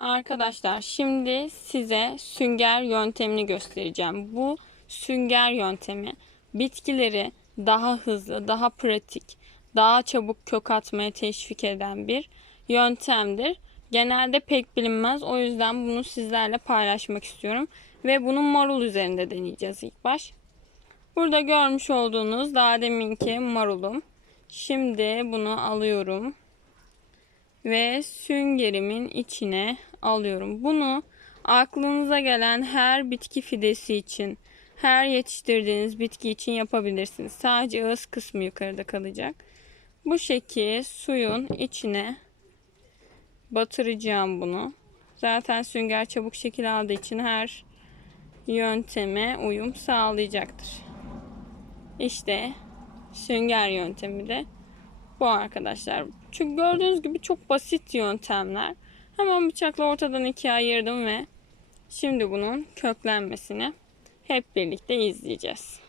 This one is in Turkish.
Arkadaşlar şimdi size sünger yöntemini göstereceğim. Bu sünger yöntemi bitkileri daha hızlı, daha pratik, daha çabuk kök atmaya teşvik eden bir yöntemdir. Genelde pek bilinmez. O yüzden bunu sizlerle paylaşmak istiyorum. Ve bunu marul üzerinde deneyeceğiz ilk baş. Burada görmüş olduğunuz daha deminki marulum. Şimdi bunu alıyorum ve süngerimin içine alıyorum. Bunu aklınıza gelen her bitki fidesi için, her yetiştirdiğiniz bitki için yapabilirsiniz. Sadece ağız kısmı yukarıda kalacak. Bu şekil suyun içine batıracağım bunu. Zaten sünger çabuk şekil aldığı için her yönteme uyum sağlayacaktır. İşte sünger yöntemi de bu arkadaşlar. Çünkü gördüğünüz gibi çok basit yöntemler. Hemen bıçakla ortadan ikiye ayırdım ve şimdi bunun köklenmesini hep birlikte izleyeceğiz.